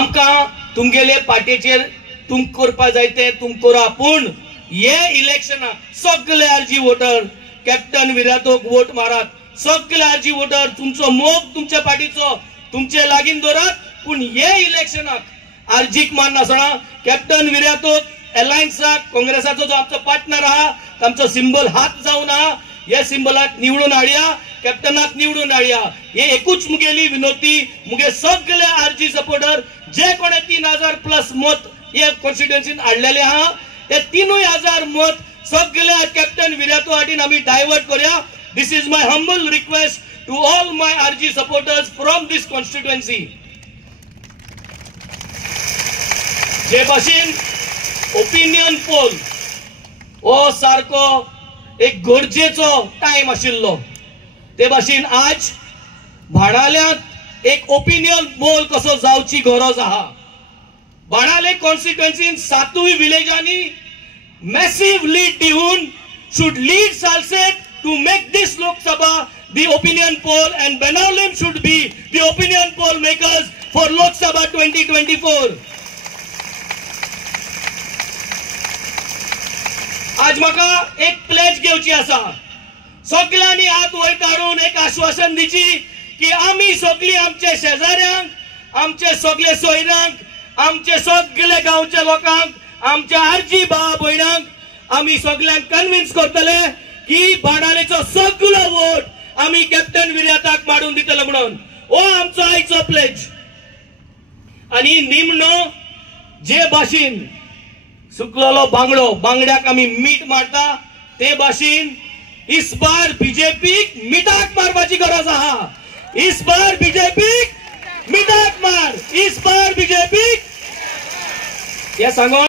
आमकां तुमगेले पार्टीचेर तुम करपा जाय ते तुम करा, पूण हे इलेक्शनाक सगळे आरजी वोटर कॅप्टन विराटोक वोट मारात. सगळे आरजी वोटर तुमचो मोग तुमच्या पार्टीचो तुमचे लागीं दवरात, पूण हे इलेक्शनाक आरजीक मारनासतना कॅप्टन विराटोक अलायन्साक काँग्रेसाचो जो आमचो पार्टनर आहा तांचो सिंबल हात जावन आहा, हे सिंबलाक निवडून हाडया, कॅप्टनाक निवडून हाडया. हे एकूच मुगेली विनंती. मुगे सगळे आरजी सपोर्टर जे कोणे 3000+ मत हे कॉन्स्टिट्युएन्सीन हाडलेले आहा, ते 3000 मत सगळ्या कॅप्टन विराटो हाडीन आमी डायवर्ट करूया. This is my humble request to all my RG supporters from this constituency. जे भाशेन ओपिनियन पोल हो सारको एक गरजेचो टाइम आशिल्लो, ते भाशेन आज बाणाल्यांत एक ओपिनियन पोल कसो जावची गरज आहा. बाणाले कॉन्स्टिट्युएन्सीन 7 विलेजांनी massive lead दिवन should lead Salsett to make this Lok Sabha the opinion poll, and Benaulim should be the opinion poll makers for Lok Sabha 2024. आज म्हाका एक प्लेज घेवची आसा. सगळ्यांनी हात वयर काढून एक आश्वासन दिची की आमी सगळी आमचे शेजाऱ्यांक, आमचे सगळे सोयऱ्यांक, आमचे सगळे गांवच्या लोकांक, आमच्या आरजी भावा भयणांक आमी सगळ्यांक कन्विन्स करतले की बाणालेचो सगळो वोट आमी कॅप्टन विराटाक मारून दितले म्हणून. हो आमचो आयचो प्लेज. आणि निमणो जे भाशेन सुकलेलो बांगडो, बांगड्याक आमी मीठ मारता, ते भाशेन इस बार बीजेपीक मिठाक मारपाची गरज आहा. इस बार बीजेपीक मिठाक मार, इस बार बीजेपीक हे सांगून